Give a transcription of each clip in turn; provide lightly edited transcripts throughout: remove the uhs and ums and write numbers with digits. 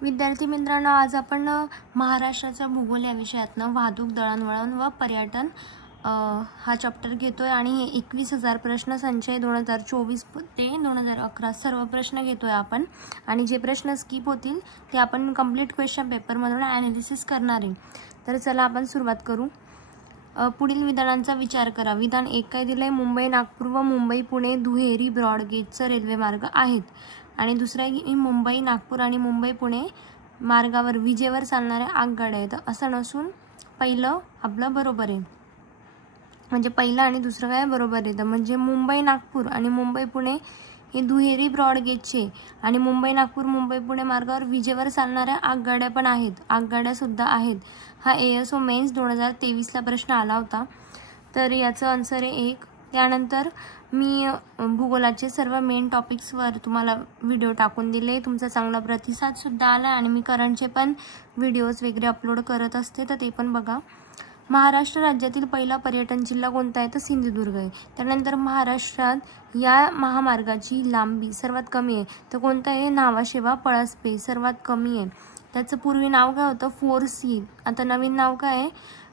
विद्यार्थी मित्रांनो, आज आपण महाराष्ट्राचा भूगोल या विषयातनं वाहतूक, दळणवळण व पर्यटन हा चॅप्टर घेतोय आणि हे 21,000 प्रश्न संच आहे 2024 ते 2011 सर्व प्रश्न घेतोय आपण आणि जे प्रश्न स्किप होतील ते आपण कंप्लीट क्वेश्चन पेपरमधून ॲनालिसिस करणार आहे। तर चला आपण सुरुवात करू। पुढील विधानांचा विचार करा। विधान 1 काय दिलंय, मुंबई नागपूर व मुंबई पुणे दुहेरी ब्रॉडगेजचा रेल्वे मार्ग आहेत आणि दुसरा की मुंबई नागपूर आणि मुंबई पुणे मार्गावर विजेवर चालणाऱ्या आगगाड्या आहेत। असं नसून पहिलं आपलं बरोबर आहे, म्हणजे पहिलं आणि दुसरं काय बरोबर आहे। म्हणजे मुंबई नागपूर आणि मुंबई पुणे हे दुहेरी ब्रॉडगेजचे आणि मुंबई नागपूर मुंबई पुणे मार्गावर विजेवर चालणाऱ्या आगगाड्या पण आहेत, आगगाड्या सुद्धा आहेत। हा ASO मेन्स 2023 ला प्रश्न आला होता। तर याचं आन्सर आहे 1। त्यानंतर मी भूगोलाचे सर्व मेन टॉपिक्सवर तुम्हाला व्हिडिओ टाकून दिले, तुमचा चांगला प्रतिसाद सुद्धा आला आणि मी करंटचे पण व्हिडिओज वगैरे अपलोड करत असते, तर ते पण बघा। महाराष्ट्र राज्यातील पहिला पर्यटन जिल्हा कोणता आहे, तर सिंधुदुर्ग आहे। त्यानंतर महाराष्ट्रात या महामार्गाची लांबी सर्वात कमी आहे, तर कोणता आहे, न्हावाशेवा पळसपे सर्वात कमी आहे। त्याचं पूर्वी नाव काय होतं, 4C, आता नवीन नाव काय आहे,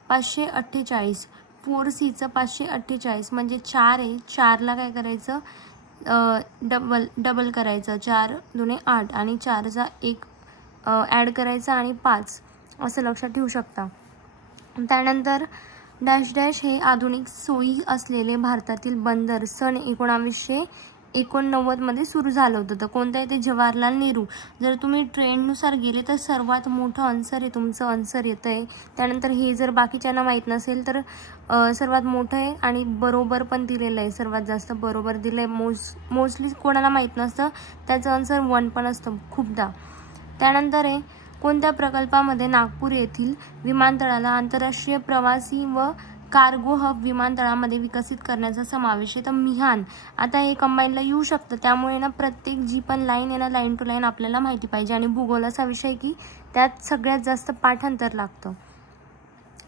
548। 4Cचं 548 म्हणजे 4 आहे, 4ला काय करायचं, डबल करायचं, 4 दुने 8 आणि 4चा 1 ॲड करायचा आणि 5 असं लक्षात ठेवू शकता। त्यानंतर डॅश डॅश हे आधुनिक सोयी असलेले भारतातील बंदर सन 1989 मध्ये सुरू झालं होतं, तर कोणतं आहे ते, जवाहरलाल नेहरू। जर तुम्ही ट्रेंडनुसार गेले तर सर्वात मोठं आन्सर आहे तुमचं, आन्सर येतं आहे। त्यानंतर हे जर बाकीच्यांना माहीत नसेल तर सर्वात मोठं आहे आणि बरोबर पण दिलेलं आहे, सर्वात जास्त बरोबर दिलं आहे। मोस्टली कोणाला माहीत नसतं त्याचं आन्सर 1 पण असतं खूपदा। त्यानंतर आहे, कोणत्या प्रकल्पामध्ये नागपूर येथील विमानतळाला आंतरराष्ट्रीय प्रवासी व कार्गो हब विमानतळामध्ये विकसित करण्याचा समावेश आहे, तर मिहान। आता हे कंबाईनला येऊ शकतं, त्यामुळे ना प्रत्येक जी पण लाईन आहे ना, लाईन टू लाईन आपल्याला माहिती पाहिजे आणि भूगोलाचा विषय की त्यात सगळ्यात जास्त पाठांतर लागतं।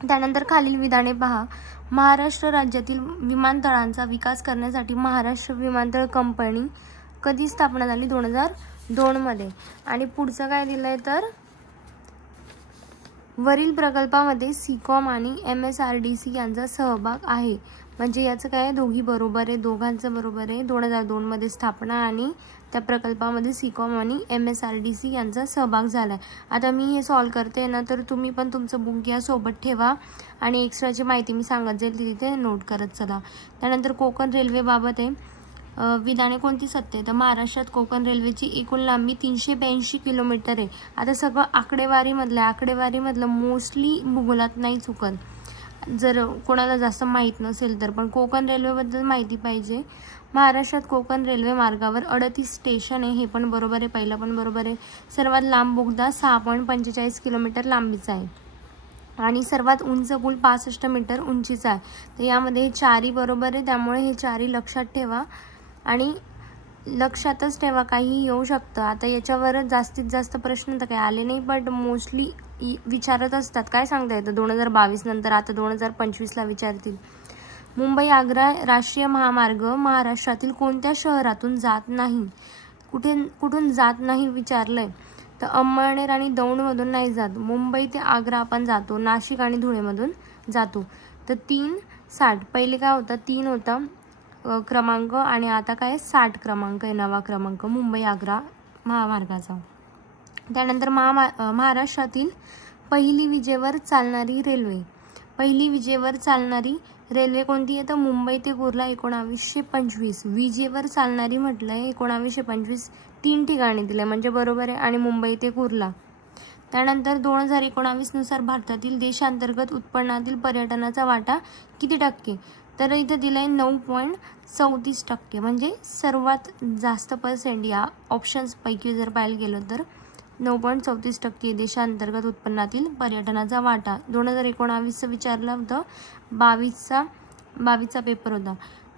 त्यानंतर खालील विधाने पहा। महाराष्ट्र राज्यातील विमानतळांचा विकास करण्यासाठी महाराष्ट्र विमानतळ कंपनी कधी स्थापना झाली, 2002 मध्ये। आणि पुढचं काय दिलंय, तर वरील प्रकल्पामध्ये सिकॉम आणि MSRDC यांचा सहभाग आहे, म्हणजे याचं काय, दोघी बरोबर आहे, दोघांचं बरोबर आहे। 2002 मध्ये स्थापना आणि त्या प्रकल्पामध्ये सिकॉम आणि MSRDC यांचा सहभाग झाला। आता मी हे सॉल्व करते ना, तर तुम्ही पण तुमचं बुक या सोबत ठेवा आणि एक्स्ट्राची माहिती मी सांगत जाईल ती तिथे नोट करत चला। त्यानंतर कोकण रेल्वेबाबत आहे, विधाने कोणती सत्य आहे, तर महाराष्ट्रात कोकण रेल्वेची एकूण लांबी 382 किलोमीटर आहे। आता सगळं आकडेवारीमधलं मोस्टली भूगोलात नाही चुकत जर कोणाला जास्त माहीत नसेल तर, पण कोकण रेल्वेबद्दल माहिती पाहिजे। महाराष्ट्रात कोकण रेल्वे मार्गावर 38 स्टेशन आहे, हे पण बरोबर आहे, पहिलं पण बरोबर आहे। सर्वात लांब बोगदा 6.45 किलोमीटर लांबीचा आहे आणि सर्वात उंच पूल 65 मीटर उंचीचा आहे, तर यामध्ये हे 4ही बरोबर आहे, त्यामुळे हे 4ही लक्षात ठेवा आणि लक्षातच ठेवा, काही येऊ शकतं। आता याच्यावर जास्तीत जास्त प्रश्न तर काही आले नाही, बट मोस्टली विचारत असतात, काय सांगता येतं 2022 नंतर, आता 2025 ला विचारतील। मुंबई आग्रा राष्ट्रीय महामार्ग महाराष्ट्रातील कोणत्या शहरातून जात नाही, कुठून जात नाही विचारलंय, तर अंमळनेर आणि दौंडमधून नाही जात। मुंबई ते आग्रा आपण जातो, नाशिक आणि धुळेमधून जातो। तर 360 पहिले काय होता, 3 होता क्रमांक आणि आता काय 60 क्रमांक आहे, नवा क्रमांक मुंबई आग्रा महामार्गाचा। त्यानंतर महाराष्ट्रातील पहिली विजेवर चालणारी रेल्वे कोणती आहे, तर मुंबई ते कुर्ला 1925। विजेवर चालणारी म्हटलंय 1925, 3 ठिकाणी दिले म्हणजे बरोबर आहे आणि मुंबई ते कुर्ला। त्यानंतर 2019 नुसार भारतातील देशांतर्गत उत्पन्नातील पर्यटनाचा वाटा किती टक्के, तर इथं दिलंय 9.34%, म्हणजे सर्वात जास्त पर्सेंट या ऑप्शन्स पैकी जर पाहायला गेलं तर 9.34% देशांतर्गत उत्पन्नातील पर्यटनाचा वाटा। 2019चं विचारलं होतं, 22चा पेपर होता।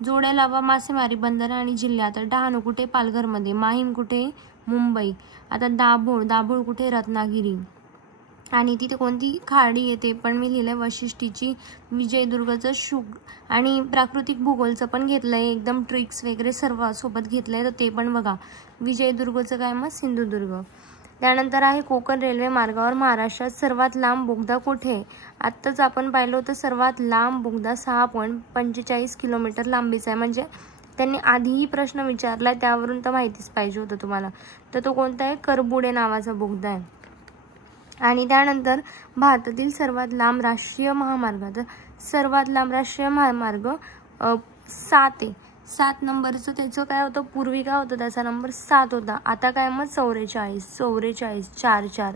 जोड्या लावा मासेमारी बंदर आणि जिल्ह्यात, तर डहाणू कुठे, पालघरमध्ये, माहीम कुठे, मुंबई। आता दाभोळ कुठे, रत्नागिरी। आणि तिथे कोणती खाडी येते पण मी लिहिलंय वशिष्ठीची। विजयदुर्गचं शुग आणि प्राकृतिक भूगोलचं पण घेतलंय, एकदम ट्रिक्स वगैरे सर्व सोबत घेतलंय, तर ते पण बघा। विजयदुर्गचं काय, मग सिंधुदुर्ग। त्यानंतर आहे कोकण रेल्वे मार्गावर महाराष्ट्रात सर्वात लांब बोगदा कुठे आहे? आत्ताच आपण पाहिलं होतं सर्वात लांब बोगदा 6.45 किलोमीटर लांबीचा आहे. म्हणजे त्यांनी आधीही प्रश्न विचारला त्यावरून तर माहितीच पाहिजे होतं तुम्हाला. तर तो कोणता आहे? करबुडे नावाचा बोगदा आहे. आणि त्यानंतर भारतातील सर्वात लांब राष्ट्रीय महामार्ग, तर सर्वात लांब राष्ट्रीय महामार्ग 7 आहे. 7 नंबरचं त्याचं काय होतं? पूर्वी काय होतं? त्याचा नंबर 7 होता. आता काय मग 44 4.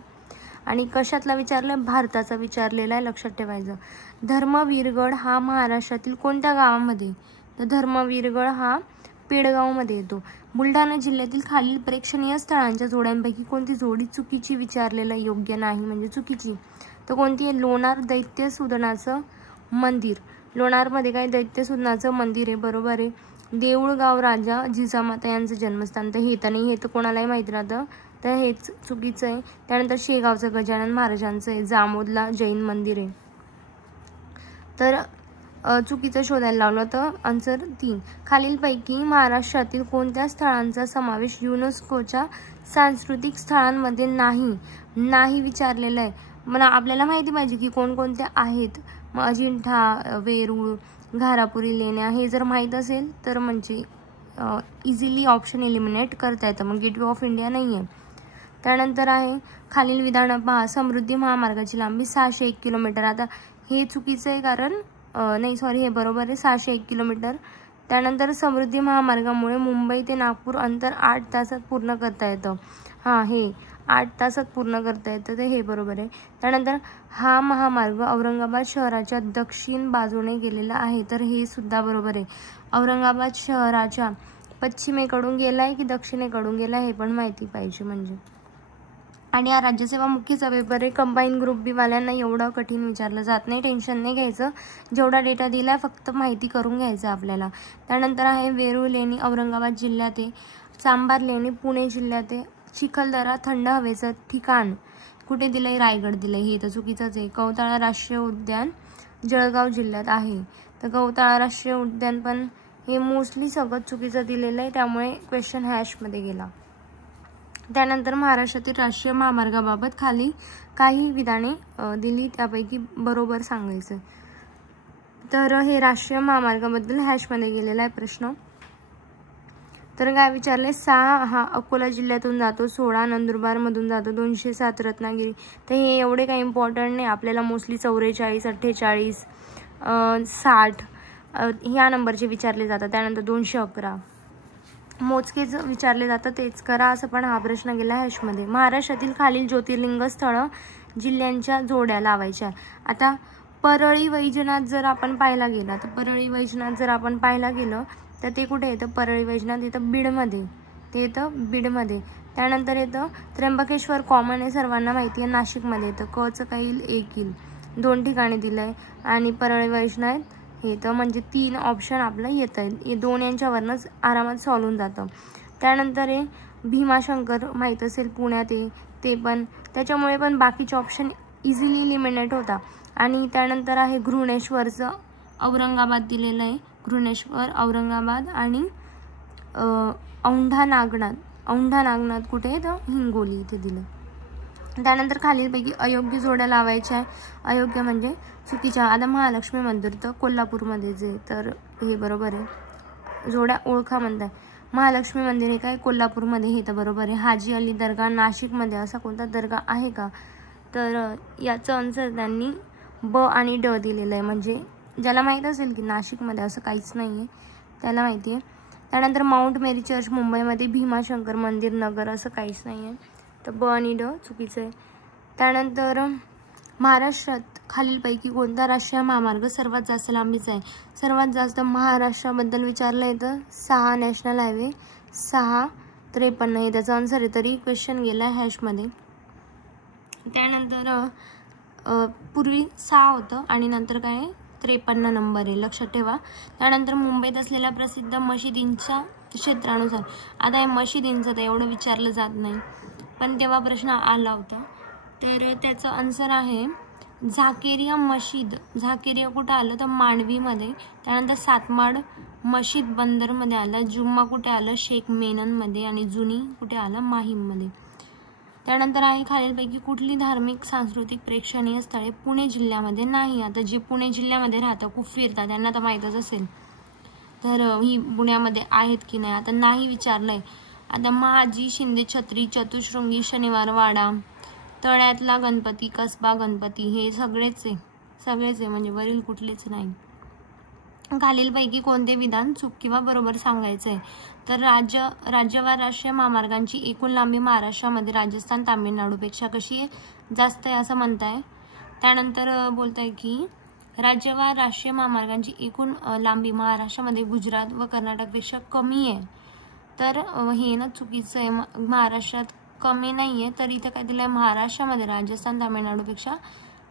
आणि कशातला विचारलं? भारताचा विचारलेला आहे, लक्षात ठेवायचं. धर्मवीरगड हा महाराष्ट्रातील कोणत्या गावामध्ये? तर धर्मवीरगड हा पेडगावमध्ये येतो. बुलढाणा जिल्ह्यातील खालील प्रेक्षणीय स्थळांच्या जोड्यांपैकी कोणती जोडी चुकीची विचारलेला योग्य नाही, म्हणजे चुकीची. तर कोणती आहे? लोणार दैत्यसूदनाचं मंदिर. लोणारमध्ये काय दैत्यसूदनाचं मंदिर आहे, बरोबर आहे. देऊळगाव राजा जिजामाता यांचं जन्मस्थान, तर हे तर नाही, हे तर कोणालाही माहिती राहतं, तर हेच चुकीचं आहे. त्यानंतर शेगावचं गजानन महाराजांचं आहे. जामोदला जैन मंदिर आहे. तर चुकीचं शोधायला लावलं, तर आन्सर 3. खालीलपैकी महाराष्ट्रातील कोणत्या स्थळांचा समावेश युनेस्कोच्या सांस्कृतिक स्थळांमध्ये नाही विचारलेलं आहे. मला आपल्याला माहिती पाहिजे की कोणकोणत्या आहेत. मग अजिंठा, वेरूळ, घारापुरी लेण्या हे जर माहीत असेल तर म्हणजे इझिली ऑप्शन एलिमिनेट करता येतं. मग गेटवे ऑफ इंडिया नाही आहे. त्यानंतर आहे खालील विधान पहा. समृद्धी महामार्गाची लांबी 601 किलोमीटर. आता हे चुकीचं आहे कारण हे बरोबर आहे, 601 किलोमीटर. त्यानंतर समृद्धी महामार्गामुळे मुंबई ते नागपूर अंतर 8 तासात पूर्ण करता येतं. हे 8 तासात पूर्ण करता येतं, तर हे बरोबर आहे. त्यानंतर हा महामार्ग औरंगाबाद शहराच्या दक्षिण बाजूने गेलेला आहे, तर हे सुद्धा बरोबर आहे. औरंगाबाद शहराच्या पश्चिमेकडून गेला आहे की दक्षिणेकडून गेला हे पण माहिती पाहिजे म्हणजे. आणि हा राज्यसेवा मुख्यचा पेपर आहे. कंबाईन ग्रुप बी वाल्यांना एवढं कठीण विचारलं जात नाही, टेन्शन नाही घ्यायचं. जेवढा डेटा दिला फक्त माहिती करून घ्यायचं आपल्याला. त्यानंतर आहे वेरूळ लेणी औरंगाबाद जिल्ह्यात आहे. चांभार लेणी पुणे जिल्ह्यात आहे. चिखलदरा थंड हवेचं ठिकाण कुठे दिलंय? रायगड दिलंय, हे तर चुकीचंच आहे. गौताळा राष्ट्रीय उद्यान जळगाव जिल्ह्यात आहे, तर गौताळा राष्ट्रीय उद्यान पण हे मोस्टली सगळं चुकीचं दिलेलं आहे, त्यामुळे क्वेश्चन हॅशमध्ये गेला. त्यानंतर महाराष्ट्रातील राष्ट्रीय महामार्गाबाबत खाली काही विधाने दिली, त्यापैकी बरोबर सांगायचं. तर हे राष्ट्रीय महामार्गाबद्दल हॅशमध्ये गेलेला आहे प्रश्न. तर काय विचारले? 6 हा अकोला जिल्ह्यातून जातो, 16 नंदुरबारमधून जातो, 207 रत्नागिरी. तर हे एवढे काही इम्पॉर्टंट नाही आपल्याला. मोस्टली 44, 48, 60 ह्या नंबरचे विचारले जातात. त्यानंतर 211 मोजकेच विचारले जातं, तेच करा असं पण हा प्रश्न गेला हॅशमध्ये. महाराष्ट्रातील खालील ज्योतिर्लिंग स्थळं जिल्ह्यांच्या जोड्या लावायच्या. आता परळी वैजनाथ जर आपण पाहायला गेला तर ते कुठे येतं? परळी वैजनाथ येतं बीडमध्ये. त्यानंतर येतं त्र्यंबकेश्वर, कॉमन आहे, सर्वांना माहिती आहे, नाशिकमध्ये येतं. कचं काही एक 2 ठिकाणी दिलं आहे. आणि परळी वैजनाथ हे तर म्हणजे 3 ऑप्शन आपलं येत आहेत. हे 2 यांच्यावरनंच आरामात सॉल्व होऊन जातं. त्यानंतर आहे भीमाशंकर, माहीत असेल पुण्यात आहे, ते पण त्याच्यामुळे पण बाकीचे ऑप्शन इझिली इलिमिनेट होता. आणि त्यानंतर आहे घृणेश्वरचं औरंगाबाद दिलेलं आहे. घृणेश्वर औरंगाबाद आणि औंढा नागनाथ कुठे आहे? तर हिंगोली इथे दिलं. त्यानंतर खालीलपैकी अयोग्य जोड्या लावायच्या आहे. अयोग्य म्हणजे चुकीच्या. आता महालक्ष्मी मंदिर तर कोल्हापूरमध्येच आहे, तर हे बरोबर आहे. जोड्या ओळखा म्हणताय. महालक्ष्मी मंदिर हे काय? कोल्हापूरमध्ये, हे तर बरोबर आहे. हाजी अली दर्गा नाशिकमध्ये, असा कोणता दर्गा आहे का? तर याचं आन्सर त्यांनी ब आणि ड दिलेलं आहे. म्हणजे ज्याला माहीत असेल की नाशिकमध्ये असं काहीच नाही आहे त्याला माहिती आहे. त्यानंतर माउंट मेरी चर्च मुंबईमध्ये, भीमाशंकर मंदिर नगर, असं काहीच नाही आहे, तर ब आणि ड चुकीचं आहे. त्यानंतर महाराष्ट्रात खालीलपैकी कोणता राष्ट्रीय महामार्ग सर्वात जास्त लांबीचा आहे? सर्वात जास्त महाराष्ट्राबद्दल विचारलं आहे तर 6 नॅशनल हायवे 653 आहे त्याचा आन्सर आहे. तरी क्वेश्चन गेला हॅशमध्ये. त्यानंतर पूर्वी 6 होतं आणि नंतर काय 53 नंबर आहे, लक्षात ठेवा. त्यानंतर मुंबईत असलेल्या प्रसिद्ध मशिदींच्या क्षेत्रानुसार. आता हे मशिदींचं तर एवढं विचारलं जात नाही, पण तेव्हा प्रश्न आला होता. तर त्याचं आन्सर आहे झाकेरिया मशीद. झाकेरिया कुठं आलं? तर मांडवीमध्ये. त्यानंतर सातमाड मशीद बंदरमध्ये आलं. जुम्मा कुठे आलं? शेख मेननमध्ये. आणि जुनी कुठे आलं? माहीममध्ये. त्यानंतर आहे खालीलपैकी कुठली धार्मिक सांस्कृतिक प्रेक्षणीय स्थळे पुणे जिल्ह्यामध्ये नाही. आता जे पुणे जिल्ह्यामध्ये राहतं, खूप फिरतात, त्यांना तर माहीतच असेल, तर ही पुण्यामध्ये आहेत की नाही. आता नाही विचारलंय. आता महाजी, शिंदे छत्री, चतुशृंगी, शनिवार वाडा, तळ्यातला गणपती, कसबा गणपती, हे सगळेच आहे म्हणजे वरील कुठलेच नाही. खालीलपैकी कोणते विधान चूक किंवा बरोबर सांगायचं आहे. तर राज्यवार राष्ट्रीय महामार्गांची एकूण लांबी महाराष्ट्रामध्ये राजस्थान तामिळनाडूपेक्षा कशी आहे, जास्त आहे असं म्हणताय. त्यानंतर बोलताय की राज्यवार राष्ट्रीय महामार्गांची एकूण लांबी महाराष्ट्रामध्ये गुजरात व कर्नाटकपेक्षा कमी आहे. तर हे ना चुकीचं आहे. महाराष्ट्रात कमी नाही आहे, तर इथं काय दिलं आहे, महाराष्ट्रामध्ये राजस्थान तामिळनाडूपेक्षा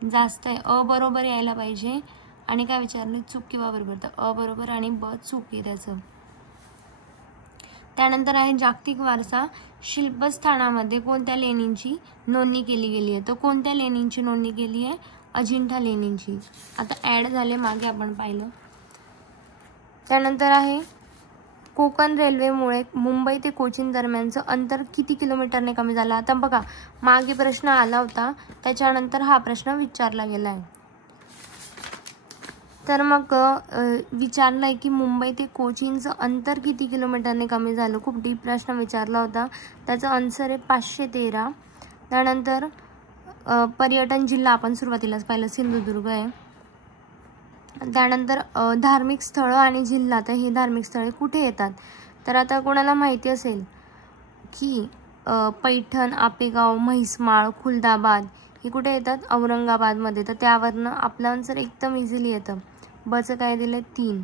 जास्त आहे. बरोबर यायला पाहिजे. आणि काय विचारलं, चूक किंवा बरोबर, तर बरोबर आणि ब चूक आहे त्याचं. त्यानंतर आहे जागतिक वारसा शिल्पस्थानामध्ये कोणत्या लेणींची नोंदणी केली गेली आहे. तर कोणत्या लेणींची नोंदणी केली आहे, अजिंठा लेणींची. आता ॲड झाले, मागे आपण पाहिलं. त्यानंतर आहे कोकण रेल्वेमुळे मुंबई ते कोचीन दरम्यानचं अंतर किती किलोमीटरने कमी झालं. आता बघा, मागे प्रश्न आला होता, त्याच्यानंतर हा प्रश्न विचारला गेला आहे. तर मग विचारलं आहे की मुंबई ते कोचीनचं अंतर किती किलोमीटरने कमी झालं. खूप डीप प्रश्न विचारला होता. त्याचं आन्सर आहे 513. त्यानंतर पर्यटन जिल्हा आपण सुरुवातीलाच पाहिलं, सिंधुदुर्ग आहे. त्यानंतर धार्मिक स्थळं आणि जिल्हा, तर हे धार्मिक स्थळे कुठे येतात. तर आता कोणाला माहिती असेल की पैठण, आपेगाव, म्हैसमाळ, खुलदाबाद हे कुठे येतात, औरंगाबादमध्ये. तर त्यावरनं आपलं आन्सर एकदम इझिली येतं. बचं काय दिलं आहे, 3,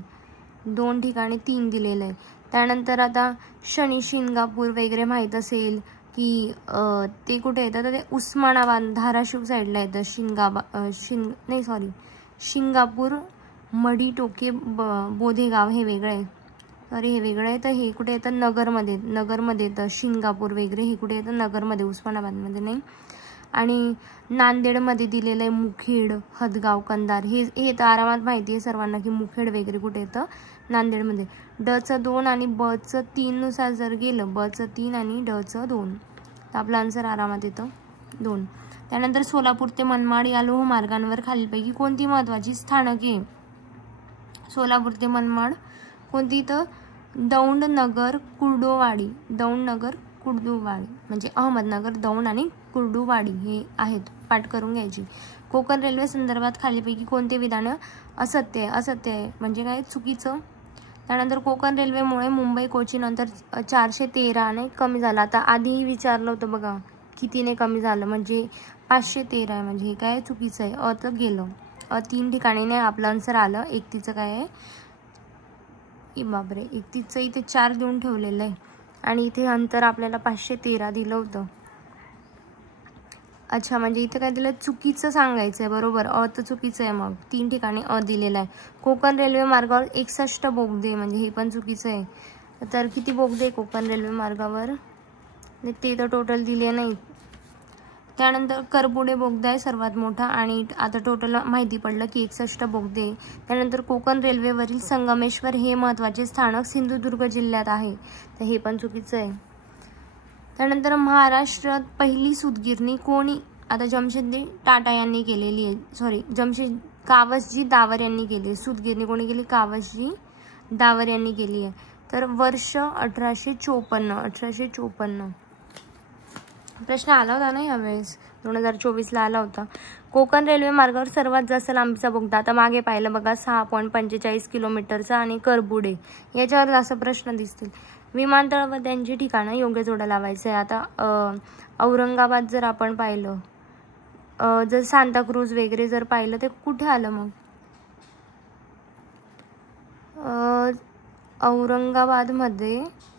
2 ठिकाणी 3 दिलेलं आहे. त्यानंतर आता शनी शिंगापूर वगैरे माहीत असेल की ते कुठे येतं, तर ते उस्मानाबाद धाराशिव साईडला येतं. शिंगापूर, मढी, टोके, बोधेगाव हे वेगळं आहे. हे वेगळं आहे. तर हे कुठे येतं, नगरमध्ये येतं. शिंगापूर वगैरे हे कुठे येतं, नगरमध्ये, उस्मानाबादमध्ये नाही. आणि नांदेडमध्ये दिलेलं आहे मुखेड, हदगाव, कंधार. हे तर आरामात माहिती आहे सर्वांना की मुखेड वगैरे कुठे येतं, नांदेडमध्ये. डचं 2 आणि बचं 3 नुसार जर गेलं, बचं 3 आणि डचं 2, तर आपलं आन्सर आरामात येतं 2. त्यानंतर सोलापूर ते मनमाड या लोहमार्गांवर खालीलपैकी कोणती महत्त्वाची स्थानके. सोलापूर ते मनमाड कोणती, तर दौंड, नगर, कुर्डुवाडी. म्हणजे अहमदनगर, दौंड आणि कुर्डुवाडी हे आहेत, पाठ करून घ्यायची. कोकण रेल्वे संदर्भात खालीलपैकी कोणते विधान असत्य आहे म्हणजे काय, चुकीचं. त्यानंतर कोकण रेल्वेमुळे मुंबई कोचीन अंतर 413ने कमी झालं. आता आधीही विचारलं होतं बघा, कितीने कमी झालं, म्हणजे 513 आहे, म्हणजे हे काय चुकीचं आहे. तर गेलं 3 ठिकाणी नाही आपलं आन्सर आलं. 31चं काय आहे, बापरे, 31चं इथे 4 देऊन ठेवलेलं आहे आणि इथे अंतर आपल्याला 513 दिलं होतं. अच्छा, म्हणजे इथं काय दिलं, चुकीचं सांगायचं आहे. बरोबर, तर चुकीचं आहे. मग 3 ठिकाणी दिलेलं आहे. कोकण रेल्वे मार्गावर 61 बोगदे, म्हणजे हे पण चुकीचं आहे. तर किती बोगदे कोकण रेल्वे मार्गावर, ते तर टोटल दिले नाही. त्यानंतर करपुडे बोगदा आहे सर्वात मोठा आणि आता टोटल माहिती पडलं की 61 बोगदे. त्यानंतर कोकण रेल्वेवरील संगमेश्वर हे महत्त्वाचे स्थानक सिंधुदुर्ग जिल्ह्यात आहे, तर हे पण चुकीचं आहे. त्यानंतर महाराष्ट्रात पहिली सूतगिरणी कोणी, आता जमशेदजी टाटा यांनी केलेली आहे, कावसजी दावर यांनी केली. सूतगिरणी कोणी केली, कावसजी दावर यांनी केली आहे. तर वर्ष 1854. प्रश्न आला होता ना यावेळेस, 2024ला आला होता. कोकण रेल्वे मार्गावर सर्वात जास्त लांबीचा बोगदा, आता मागे पाहिलं बघा, 6.45 किलोमीटरचा आणि करबुडे, याच्यावर जास्त प्रश्न दिसतील. विमानतळ व त्यांची ठिकाणं योग्य जोडा लावायचं आहे. आता औरंगाबाद जर आपण पाहिलं, जर सांताक्रूज वगैरे जर पाहिलं, ते कुठे आलं मग,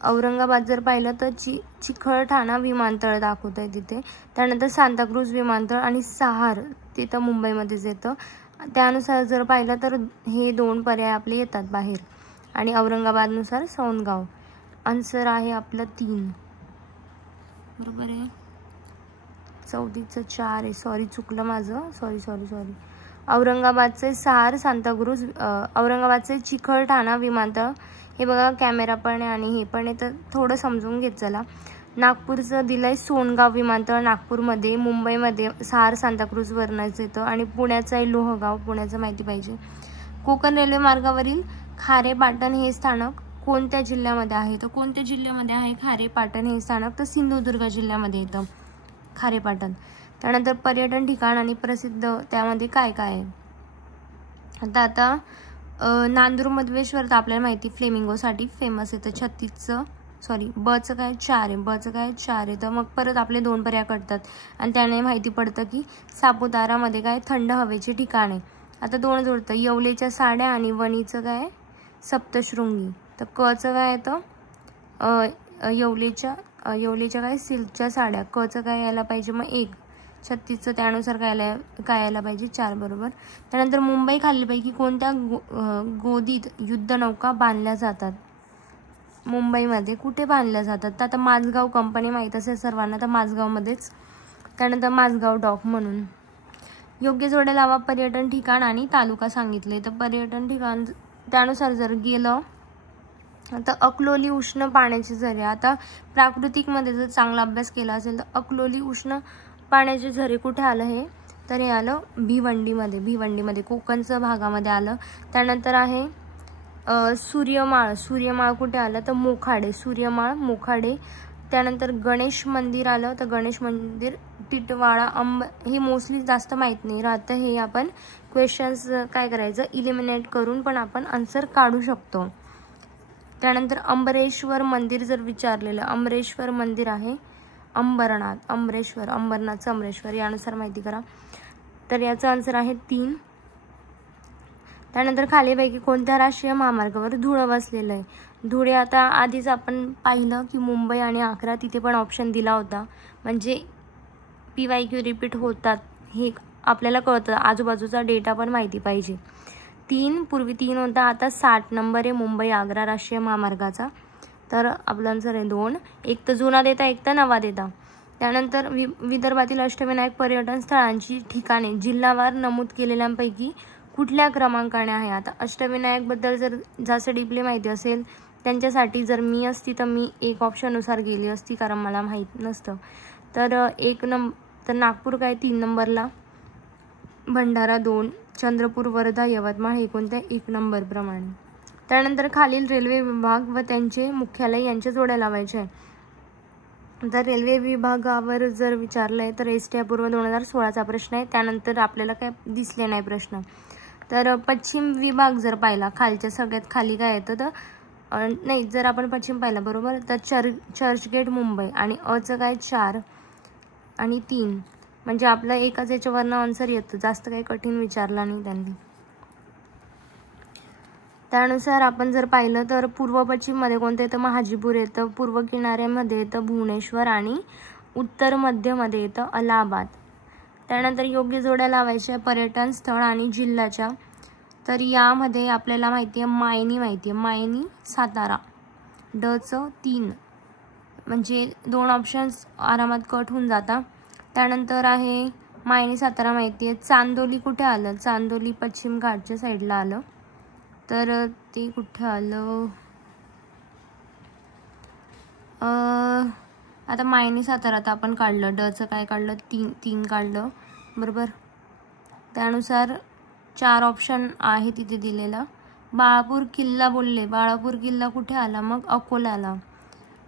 औरंगाबाद जर पाहिलं तर चिकलठाणा विमानतळ दाखवत आहे तिथे. त्यानंतर सांताक्रूज विमानतळ आणि सहार तिथं मुंबईमध्येच येतं. त्यानुसार जर पाहिलं तर हे 2 पर्याय आपले येतात बाहेर. आणि औरंगाबादनुसार सौंदगाव. आन्सर आहे आपलं 3, बरोबर आहे. 34चं 4 आहे, सॉरी चुकलं माझं, सॉरी. औरंगाबादचे सहार, सांताक्रूज, औरंगाबादचे चिकलठाणा विमानतळ. हे बघा कॅमेरा पण आहे आणि हे पण आहे, तर थोडं समजून घेत चला. नागपूरचं दिलंय सोनगाव विमानतळ नागपूरमध्ये, मुंबईमध्ये सहार सांताक्रूज वरनच येतं आणि पुण्याचं आहे लोहगाव, पुण्याचं माहिती पाहिजे. कोकण रेल्वे मार्गावरील खारेपाटण हे स्थानक कोणत्या जिल्ह्यामध्ये आहे? तर कोणत्या जिल्ह्यामध्ये आहे खारेपाटण हे स्थानक? तर सिंधुदुर्ग जिल्ह्यामध्ये येतं खारेपाटण. त्यानंतर पर्यटन ठिकाण आणि प्रसिद्ध त्यामध्ये काय काय आहे? आता नांदूर-मधवेश्वर तर आपल्याला माहिती फ्लेमिंगोसाठी फेमस आहे. तर 36चं बचं काय 4 आहे, बचं काय 4 आहे. तर मग परत आपले 2 पर्याय कटतात आणि त्याने माहिती पडतं की सापुतारामध्ये काय थंड हवेचे ठिकाण आहे. आता 2 जोडतं, येवलेच्या साड्या आणि वणीचं काय सप्तशृंगी. तर कचं काय येतं येवलेच्या काय सिल्कच्या साड्या, कचं काय यायला पाहिजे मग 1. 36चं त्यानुसार काय यायला पाहिजे 4 बरोबर. त्यानंतर मुंबई खालीलपैकी कोणत्या गोदीत युद्धनौका बांधल्या जातात? मुंबईमध्ये कुठे बांधल्या जातात? तर आता माझगाव कंपनी माहीत असेल सर्वांना, तर माझगावमध्येच. त्यानंतर माझगाव डॉक म्हणून. योग्य जोड्या लावा. पर्यटन ठिकाण आणि तालुका सांगितले. तर पर्यटन ठिकाण त्यानुसार जर गेलं तर अकलोली उष्ण पाण्याचे झरे. आता प्राकृतिकमध्ये जर चांगला अभ्यास केला असेल तर अकलोली उष्ण पाण्याचे झरे कुठे आलं हे? तर हे आलं भिवंडीमध्ये कोकणच्या भागामध्ये आलं. त्यानंतर आहे सूर्यमाळ कुठे आलं? तर मोखाडे. त्यानंतर गणेश मंदिर आलं, तर गणेश मंदिर टिटवाळा हे मोस्टली जास्त माहीत नाही राहतं. हे आपण क्वेश्चन्स काय करायचं इलिमिनेट करून पण आपण आन्सर काढू शकतो. त्यानंतर अंबरेश्वर मंदिर जर विचारलेलं, अंबरेश्वर मंदिर आहे अंबरनाथचं अमरेश्वर, यानुसार माहिती करा. तर याचा आन्सर आहे 3. त्यानंतर खालीपैकी कोणत्या राष्ट्रीय महामार्गावर धुळं वसलेलं आहे? धुळे आता आधीच आपण पाहिलं की मुंबई आणि आग्रा, तिथे पण ऑप्शन दिला होता. म्हणजे PYQ रिपीट होतात हे आपल्याला कळतं, आजूबाजूचा डेटा पण माहिती पाहिजे. 3 पूर्वी 3 होता, आता 60 नंबर आहे मुंबई आग्रा राष्ट्रीय महामार्गाचा. तर आपलं आन्सर आहे 2. एक तर जुना देता, एक तर नवा देता. त्यानंतर विदर्भातील अष्टविनायक पर्यटन स्थळांची ठिकाणे जिल्हावार नमूद केलेल्यांपैकी कुठल्या क्रमांकाने आहे? आता अष्टविनायकबद्दल जर जास्त डीपली माहिती असेल त्यांच्यासाठी जर मी असती तर मी 1 ऑप्शननुसार गेली असती, कारण मला माहीत नसतं. तर तर नागपूर काय 3 नंबरला, भंडारा 2, चंद्रपूर, वर्धा, यवतमाळ हे कोणत्या 1 नंबर प्रमाणे. त्यानंतर खालील रेल्वे विभाग व त्यांचे मुख्यालय यांच्या जोड्या लावायच्या आहे. तर रेल्वे विभागावर जर विचारलं आहे तर एस टी अपूर्व 2016चा प्रश्न आहे. त्यानंतर आपल्याला काय दिसले नाही प्रश्न. तर पश्चिम विभाग जर पाहिला, खालच्या सगळ्यात खाली काय येतं तर नाही, जर आपण पश्चिम पाहिला बरोबर तर चर्चगेट मुंबई आणि अचं काय 4 आणि 3, म्हणजे आपलं एकाच याच्यावरनं आन्सर येतं, जास्त काही कठीण विचारला नाही त्यांनी. त्यानुसार आपण जर पाहिलं तर पूर्व पश्चिममध्ये कोणतं येतं? हाजीपूर येतं. पूर्व किनाऱ्यामध्ये येतं भुवनेश्वर आणि उत्तर मध्यमध्ये येतं अलाहाबाद. त्यानंतर योग्य जोड्या लावायच्या पर्यटन स्थळ आणि जिल्ह्याच्या. तर यामध्ये आपल्याला माहिती आहे मायनी सातारा, डचं 3, म्हणजे 2 ऑप्शन्स आरामात कट होऊन जातात. त्यानंतर आहे मायनी सातारा माहिती आहे. चांदोली कुठे आलं? चांदोली पश्चिम घाटच्या साईडला आलं. तर ते कुठं आलं? आता मायनी सातारा तर आपण काढलं, डचं काय काढलं 3 काढलं बरोबर. त्यानुसार 4 ऑप्शन आहे तिथे दिलेला. बाळापूर किल्ला बोलले, बाळापूर किल्ला कुठे आला? मग अकोल्याला.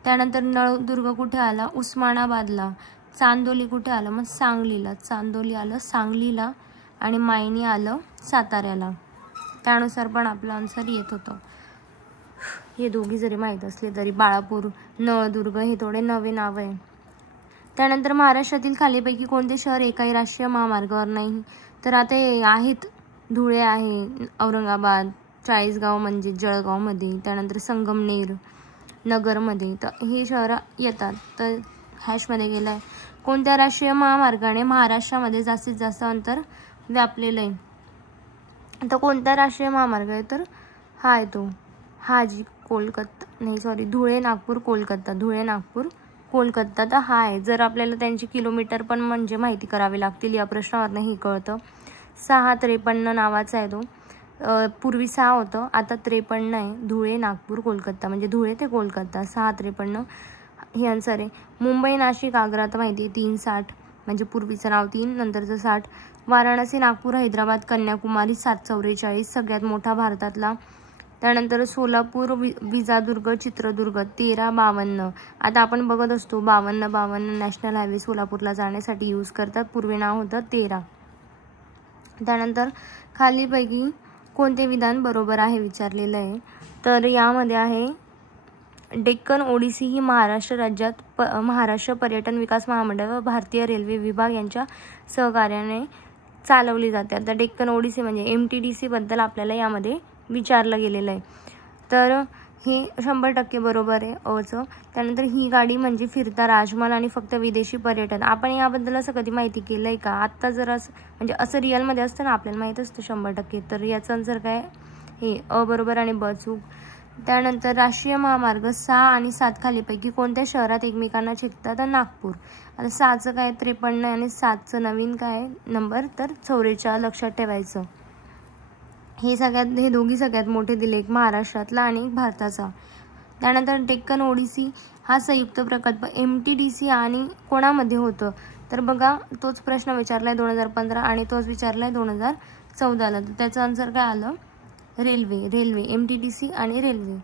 त्यानंतर नळदुर्ग कुठे आला? उस्मानाबादला. चांदोली कुठे आलं? मग सांगलीला. चांदोली आलं सांगलीला आणि मायनी आलं साताऱ्याला. त्यानुसार पण आपलं आन्सर येत होतं. हे दोघी जरी माहीत असले तरी बाळापूर, नळदुर्ग हे थोडे नवे नाव आहे. त्यानंतर महाराष्ट्रातील खालीपैकी कोणते शहर एकाही राष्ट्रीय महामार्गावर नाही? तर आता हे आहेत, धुळे आहे, औरंगाबाद, चाळीसगाव म्हणजे जळगावमध्ये, त्यानंतर संगमनेर नगरमध्ये, तर हे शहरं येतात. तर हॅशमध्ये गेलं आहे. कोणत्या राष्ट्रीय महामार्गाने महाराष्ट्रामध्ये जास्तीत जास्त अंतर व्यापलेलं आहे? तर कोणता राष्ट्रीय महामार्ग आहे? तर हा आहे तो धुळे नागपूर कोलकाता. तर हा आहे. जर आपल्याला त्यांची किलोमीटर पण म्हणजे माहिती करावी लागतील, या प्रश्नावर नाही कळतं. 653 नावाचा आहे तो. पूर्वी 6 होतं, आता 53 आहे. धुळे नागपूर कोलकाता म्हणजे धुळे ते कोलकाता 653. हे आन्सर आहे. मुंबई नाशिक आग्रा तर माहिती आहे 360, म्हणजे पूर्वीचं नाव 3 नंतरचं 60. वाराणसी नागपूर हैदराबाद कन्याकुमारी 744 सगळ्यात मोठा भारतातला. त्यानंतर सोलापूर विजादुर्ग चित्रदुर्ग 1352. आता आपण बघत असतो 52 नॅशनल हायवे सोलापूरला जाण्यासाठी यूज करतात, पूर्वी नाव होतं 13. त्यानंतर खालीलपैकी कोणते विधान बरोबर आहे विचारलेलं आहे. तर यामध्ये आहे डेक्कन ओडिसी ही महाराष्ट्र राज्यात महाराष्ट्र पर्यटन विकास महामंडळ व भारतीय रेल्वे विभाग यांच्या सहकार्याने चालवली जाते. आता डेक्कन ओडिसी म्हणजे MTDC बद्दल आपल्याला यामध्ये विचारलं गेलेलं आहे. तर हे 100% बरोबर आहे अचं. त्यानंतर ही गाडी म्हणजे फिरता राजमहाल आणि फक्त विदेशी पर्यटन. आपण याबद्दल असं कधी माहिती केलं आहे का? आत्ता जर असं म्हणजे असं रिअलमध्ये असतं ना, आपल्याला माहीत असतं 100%. तर याचं आन्सर काय? हे बरोबर आणि ब चूक. त्यानंतर राष्ट्रीय महामार्ग 6 आणि 7 खालीपैकी कोणत्या शहरात एकमेकांना छेदतात? तर नागपूर. आता 6चं काय 53 आणि 7चं नवीन काय नंबर तर 44 लक्षात ठेवायचं. हे दोघी सगळ्यात मोठे दिले, एक महाराष्ट्रातला आणि एक भारताचा. त्यानंतर डेक्कन ओडिसी हा संयुक्त प्रकल्प MTDC आणि कोणामध्ये होतं? तर बघा तोच प्रश्न विचारलाय 2015 आणि तोच विचारलाय 2014ला. तर त्याचं आन्सर काय आलं? रेल्वे MTDC आणि रेल्वे.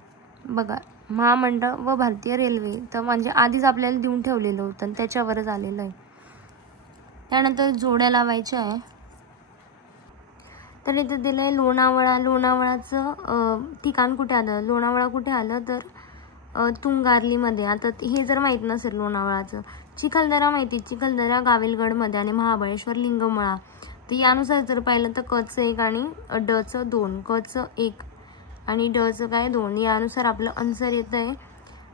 बघा महामंडळ व भारतीय रेल्वे तर म्हणजे आधीच आपल्याला देऊन ठेवलेलं होतं, त्याच्यावरच आलेलं आहे. त्यानंतर जोड्या लावायच्या आहे. तर इथे दिलं आहे लोणावळाचं ठिकाण कुठे आलं? लोणावळा कुठे आलं? तर तुंगार्लीमध्ये. आता हे जर माहीत नसेल लोणावळाचं. चिखलदरा माहिती, चिखलदरा गाविलगडमध्ये आणि महाबळेश्वर लिंगमळा. तर यानुसार जर पाहिलं तर कचं 1 आणि डचं 2, कचं 1 आणि डचं काय 2. यानुसार आपलं आन्सर येतं आहे.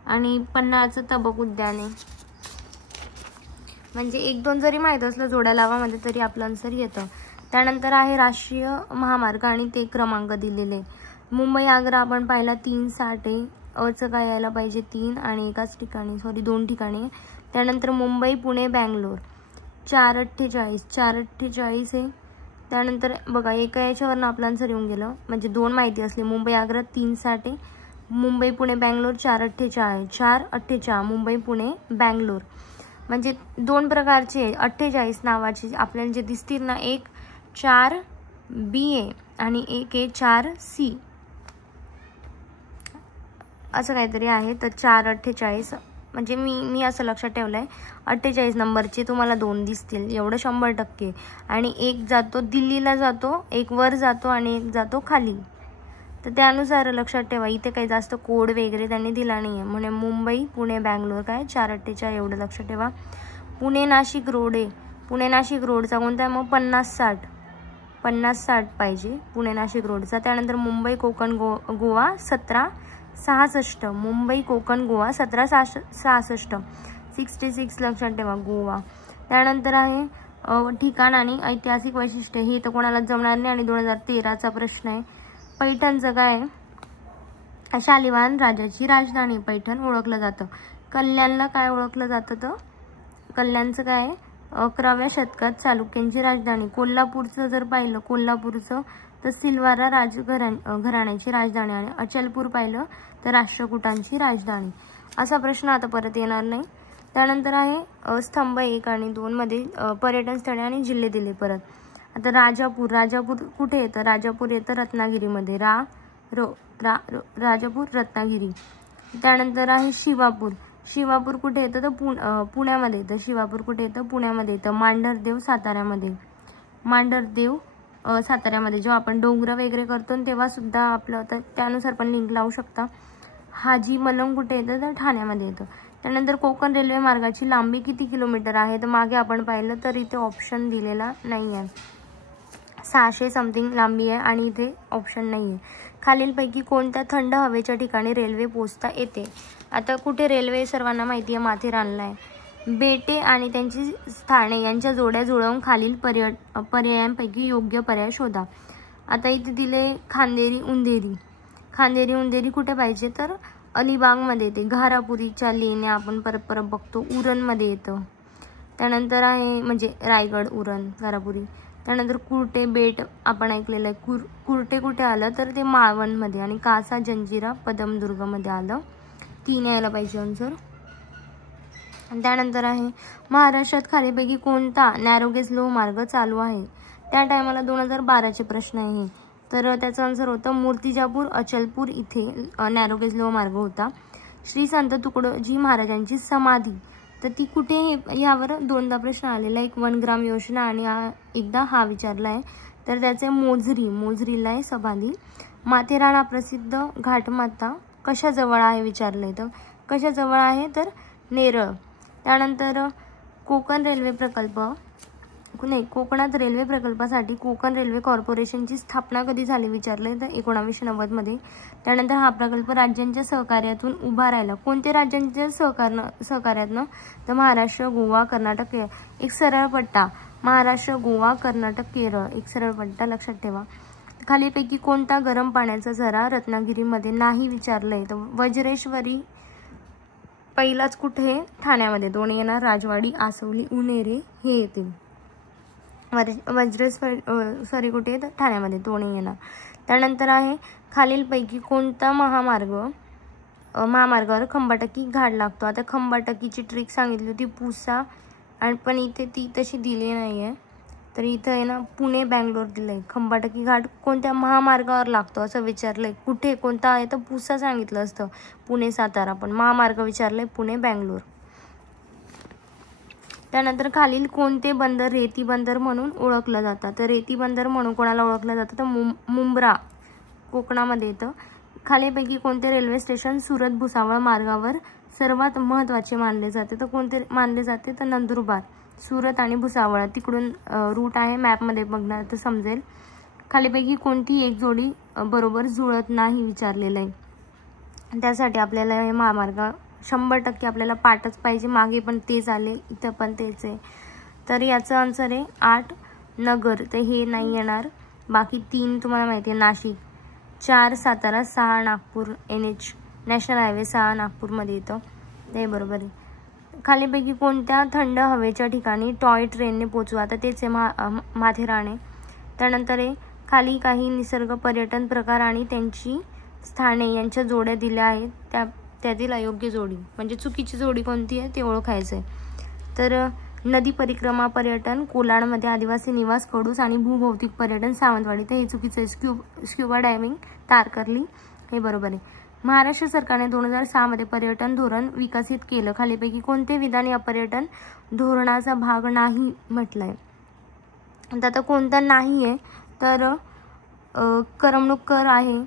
आणि पन्हाळचं तबक उद्यान आहे. म्हणजे 1-2 जरी माहीत असलं जोड्या लावामध्ये तरी आपलं आन्सर येतं. त्यानंतर आहे राष्ट्रीय महामार्ग आणि ते क्रमांक दिलेले. मुंबई आग्रा आपण पाहिला 360 आहे. अचं काय यायला पाहिजे 3 आणि 2 ठिकाणी. त्यानंतर मुंबई पुणे बँगलोर 448 आहे. त्यानंतर बघा एका याच्यावरनं आपलं आन्सर येऊन गेलं, म्हणजे 2 माहिती असले. मुंबई आग्रा 360 आहे. मुंबई पुणे बँगलोर 448 मुंबई पुणे बँगलोर. म्हणजे 2 प्रकारचे 48 नावाचे आपल्याला जे दिसतील ना, एक 4BA आणि एक आहे 4C असं काहीतरी आहे. तर 448 म्हणजे मी असं लक्षात ठेवलं आहे 48 नंबरचे तुम्हाला 2 दिसतील एवढं 100%. आणि एक जातो दिल्लीला जातो, एक वर जातो आणि एक जातो खाली. तर त्यानुसार लक्षात ठेवा. इथे काही जास्त कोड वगैरे त्यांनी दिला नाही आहे. म्हणजे मुंबई पुणे बँगलोर काय 448 एवढं लक्षात ठेवा. पुणे नाशिक रोड आहे. पुणे नाशिक रोडचा कोणता आहे? मग 50-60 पाहिजे पुणे नाशिक रोडचा. त्यानंतर मुंबई कोकण गोवा 1766. मुंबई कोकण गोवा 1766 66 लक्षात ठेवा गोवा. त्यानंतर आहे ठिकाण आणि ऐतिहासिक वैशिष्ट्य. हे तर कोणाला जमणार नाही आणि 2013चा प्रश्न आहे. पैठणचं काय? शालिवाहन राजाची राजधानी पैठण ओळखलं जातं. कल्याणला काय ओळखलं जातं? तर कल्याणचं काय 11व्या शतकात चालुक्यांची राजधानी. कोल्हापूरचं जर पाहिलं कोल्हापूरचं तर सिल्वारा घराण्याची राजधानी. आणि अचलपूर पाहिलं तर राष्ट्रकूटांची राजधानी. असा प्रश्न आता परत येणार नाही. त्यानंतर आहे स्तंभ 1 आणि 2 मध्ये पर्यटन स्थळे आणि जिल्हे दिले परत. आता राजापूर कुठे येतं? राजापूर येतं रत्नागिरीमध्ये. राजापूर रत्नागिरी. त्यानंतर आहे शिवापूर कुठे येतं? तर पुण्यामध्ये येतं. शिवापूर कुठे येतं? पुण्यामध्ये येतं. मांढरदेव साताऱ्यामध्ये जेव्हा आपण डोंगर वगैरे करतो तेव्हा सुद्धा आपलं तर त्यानुसार पण लिंक लावू शकता. हाजी मलंग कुठे येतं? तर ठाण्यामध्ये येतं. त्यानंतर कोकण रेल्वे मार्गाची लांबी किती किलोमीटर आहे? तर मागे आपण पाहिलं तर इथे ऑप्शन दिलेला नाही आहे. 600 समथिंग लांबी आहे आणि इथे ऑप्शन नाही आहे. खालीलपैकी कोणत्या थंड हवेच्या ठिकाणी रेल्वे पोहोचता येते? आता कुठे रेल्वे सर्वांना माहिती आहे माथेरानला आहे. बेटे आणि त्यांची स्थाने यांच्या जोड्या जुळवून खालील पर्यायांपैकी योग्य पर्याय शोधा. आता इथे दिले खांदेरी उंदेरी कुठे पाहिजे? तर अलिबागमध्ये येते. घारापुरीच्या लेण्या आपण परत बघतो उरणमध्ये येतं. त्यानंतर आहे म्हणजे रायगड उरण घारापुरी. त्यानंतर कुर्टे बेट आपण ऐकलेलं आहे. कुर्टे कुठे आलं? तर ते मालवणमध्ये. आणि कासा जंजिरा पदमदुर्गमध्ये आलं. 3 यायला पाहिजे आन्सर. त्यानंतर आहे महाराष्ट्रात खालीपैकी कोणता नॅरोगेज लोहमार्ग चालू आहे? त्या टायमाला 2012चे प्रश्न आहे. तर त्याचा आन्सर होतं मूर्तिजापूर अचलपूर इथे नॅरोगेज लोहमार्ग होता. श्री संत तुकडोजी महाराजांची समाधी तर ती कुठे आहे यावर दोनदा प्रश्न आलेला, एक वनग्राम योजना आणि एकदा हा विचारला आहे. तर त्याचे मोजरीला आहे समाधी. माथेरान प्रसिद्ध घाटमाता कशाजवळ आहे विचारलं आहे. तर कशाजवळ आहे तर नेरळ. त्यानंतर कोकणात रेल्वे प्रकल्पासाठी कोकण रेल्वे कॉर्पोरेशनची स्थापना कधी झाली विचारले तर 1990 मध्ये. त्यानंतर हा प्रकल्प राज्यांच्या सहकार्यातून उभा राहिला. कोणत्या राज्यांच्या सहकार्यातनं तर महाराष्ट्र, गोवा, कर्नाटक. एक सरळ पट्टा महाराष्ट्र, गोवा, कर्नाटक, केरळ एक सरळ पट्टा लक्षात ठेवा. खालीपैकी कोणता गरम पाण्याचा झरा रत्नागिरीमध्ये नाही विचारलंय तर वज्रेश्वरी. पहिलाच कुठे ठाण्यामध्ये 2 येणार, राजवाडी, आसवली, उनेरे हे येतील. वज्रेश्वरी कुठे तर ठाण्यामध्ये 2 येणार. त्यानंतर आहे खालीलपैकी कोणता महामार्गावर खंबाटकी घाट लागतो? आता खंबाटकीची ट्रिक सांगितली होती पुसा आणि पण इथे ती तशी दिली नाही आहे. तर इथं आहे ना पुणे बँगलोर दिलंय. खंबाटकी घाट कोणत्या महामार्गावर लागतो असं विचारलंय. कुठे कोणता आहे तर पुसा सांगितलं असतं, पुणे सातारा, पण महामार्ग विचारलंय पुणे बँगलोर. त्यानंतर खालील कोणते बंदर रेती बंदर म्हणून ओळखलं जातं? तर रेती बंदर म्हणून कोणाला ओळखलं जातं तर मुंब्रा कोकणामध्ये येतं. खालीपैकी कोणते रेल्वे स्टेशन सुरत भुसावळ मार्गावर सर्वात महत्त्वाचे मानले जाते? तर कोणते मानले जाते तर नंदुरबार, सुरत आणि भुसावळ तिकडून रूट आहे, मॅपमध्ये बघणार तर समजेल. खालीपैकी कोणती एक जोडी बरोबर जुळत नाही विचारलेलं आहे. त्यासाठी आपल्याला हे महामार्ग 100% आपल्याला पाठच पाहिजे. मागे पण तेच आले, इथं पण तेच आहे. तर याचं आन्सर आहे 8 नगर. तर हे नाही येणार. बाकी 3 तुम्हाला माहिती आहे, Nashik, 4 Satara, 6 Nagpur. NH national highway 6 नागपूरमध्ये येतं, ते बरोबर आहे. खालीपैकी कोणत्या थंड हवेच्या ठिकाणी टॉय ट्रेनने पोचू? आता तेच आहे माथेरान आहे. त्यानंतर आहे खाली काही निसर्ग पर्यटन प्रकार आणि त्यांची स्थाने यांच्या जोड्या दिल्या आहेत, त्यातील अयोग्य जोडी म्हणजे चुकीची जोडी कोणती आहे ते ओळखायचं आहे. तर नदी परिक्रमा पर्यटन कोलाडमध्ये, आदिवासी निवास कडूस आणि भूभौतिक पर्यटन सावंतवाडी. तर हे चुकीचं आहे. स्क्युबा डायव्हिंग तारकर्ली हे बरोबर आहे. महाराष्ट्र सरकारने 2006 मध्ये पर्यटन धोरण विकसित केलं. खालीपैकी कोणते विधान या पर्यटन धोरणाचा भाग नाही म्हटलंय? आता कोणता नाही आहे तर करमणूक कर आहे.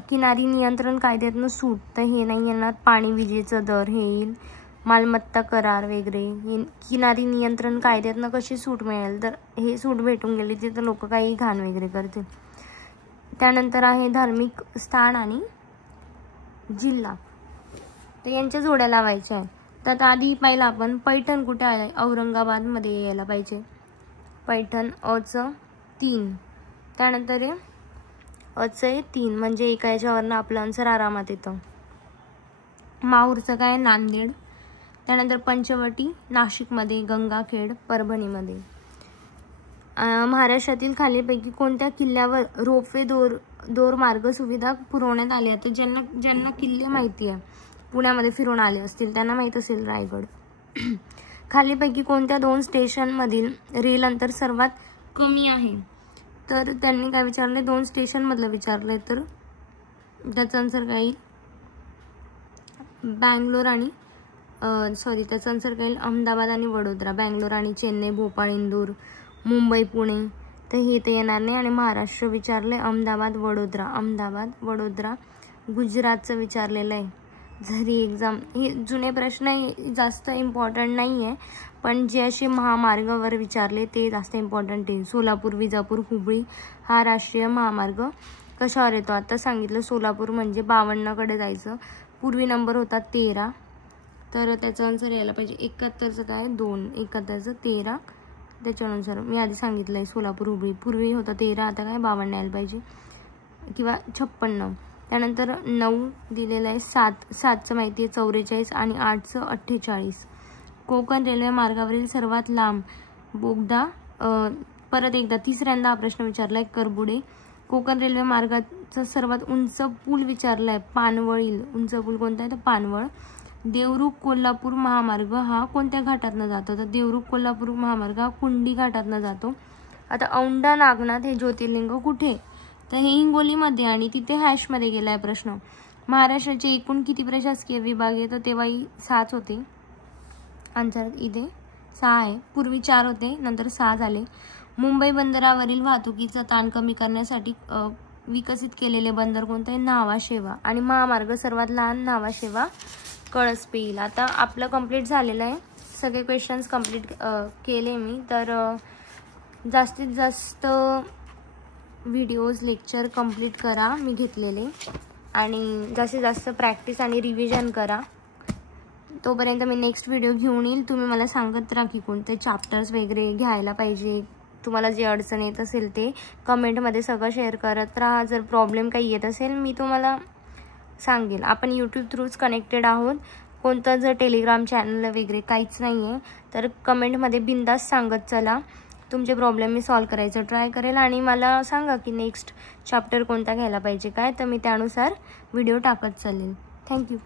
किनारी नियंत्रण कायद्यातनं सूट तर हे नाही येणार. पाणी विजेचं दर हे येईल. मालमत्ता करार वगैरे हे किनारी नियंत्रण कायद्यातनं कशी सूट मिळेल तर हे सूट भेटून गेली तिथं लोक काही घाण वगैरे करतील. त्यानंतर आहे धार्मिक स्थान आणि जिल्हा, तर यांच्या जोड्या लावायच्या आहे. तर आधी पाहिलं आपण पैठण कुठे आहे, औरंगाबादमध्ये यायला पाहिजे. पैठण अचं 3. त्यानंतर आहे अचं 3 म्हणजे एका याच्यावरनं आपलं आन्सर आरामात येतं. माहूरचं काय नांदेड. त्यानंतर पंचवटी नाशिकमध्ये, गंगाखेड परभणीमध्ये. महाराष्ट्रातील खालीपैकी कोणत्या किल्ल्यावर रोपवे दोर मार्ग सुविधा पुरवण्यात आली आहे? ज्यांना किल्ले माहिती आहे, पुण्यामध्ये फिरून आले असतील त्यांना माहीत असेल रायगड. खालीपैकी कोणत्या 2 स्टेशनमधील रेल अंतर सर्वात कमी आहे? तर त्यांनी काय विचारले 2 स्टेशनमधलं विचारलंय. तर त्याचा आन्सर काय येईल बँगलोर आणि त्याचा आन्सर काय येईल अहमदाबाद आणि वडोदरा. बँगलोर आणि चेन्नई, भोपाळ, इंदूर, मुंबई, पुणे तर हे तर येणार नाही. आणि महाराष्ट्र विचारले अहमदाबाद, वडोदरा. गुजरातचं विचारलेलं आहे. जरी एक्झाम हे जुने प्रश्न जास्त इम्पॉर्टंट नाही आहे, पण जे असे महामार्गावर विचारले ते जास्त इम्पॉर्टंट आहे. सोलापूर, विजापूर, हुबळी हा राष्ट्रीय महामार्ग कशावर येतो? आता सांगितलं सोलापूर म्हणजे 52कडे जायचं. पूर्वी नंबर होता 13, तर त्याचा आन्सर यायला पाहिजे 71चं काय 2, 71चं 13. त्याच्यानुसार मी आधी सांगितलं आहे सोलापूर हुबळी पूर्वी होता 13, आता काय 52 यायला पाहिजे किंवा 56. त्यानंतर 9 दिलेलं आहे. 7चं माहिती आहे 44 आणि 8चं 48. कोकण रेल्वे मार्गावरील सर्वात लांब बोगदा परत एकदा तिसऱ्यांदा हा प्रश्न विचारला आहे करबुडे. कोकण रेल्वे मार्गाचा सर्वात उंच पूल विचारला आहे पानवळील. उंच पूल कोणता आहे तर पानवळ. देवरुख कोल्हापूर महामार्ग हा कोणत्या घाटातनं जातो? तर देवरुख कोल्हापूर महामार्ग हा कुंडी घाटातनं जातो. आता औंढा नागनाथ हे ज्योतिर्लिंग कुठे? तर हे हिंगोलीमध्ये आणि तिथे हॅशमध्ये गेला आहे प्रश्न. महाराष्ट्राचे एकूण किती प्रशासकीय विभाग आहे? तर तेव्हाही 6च होते. आन्सर इथे 6 आहे. पूर्वी 4 होते, नंतर 6 झाले. मुंबई बंदरावरील वाहतुकीचा ताण कमी करण्यासाठी विकसित केलेले बंदर कोणतं आहे? न्हावा आणि महामार्ग सर्वात लहान न्हावा कळसपेईल. आता आपलं कंप्लीट झालेलं आहे. सगळे क्वेश्चन्स कंप्लीट केले मी. तर जास्तीत जास्त व्हिडिओज लेक्चर कंप्लीट करा मी घेतलेले आणि जास्तीत जास्त प्रॅक्टिस आणि रिव्हिजन करा. तोपर्यंत मी नेक्स्ट व्हिडिओ घेऊन येईल. तुम्ही मला सांगत राहा की कोणते चॅप्टर्स वगैरे घ्यायला पाहिजे. तुम्हाला जे अडचण येत असेल ते कमेंटमध्ये सगळं शेअर करत राहा. जर प्रॉब्लेम काही येत असेल मी तुम्हाला सांगेल. आपण यूट्यूब थ्रूच कनेक्टेड आहोत. कोणतं जर टेलिग्राम चॅनल वगैरे काहीच नाही आहे तर कमेंटमध्ये बिंदास सांगत चला. तुमचे प्रॉब्लेम मी सॉल्व करायचं ट्राय करेल आणि मला सांगा की नेक्स्ट चॅप्टर कोणता घ्यायला पाहिजे काय, तर मी त्यानुसार व्हिडिओ टाकत चालेल. थँक्यू.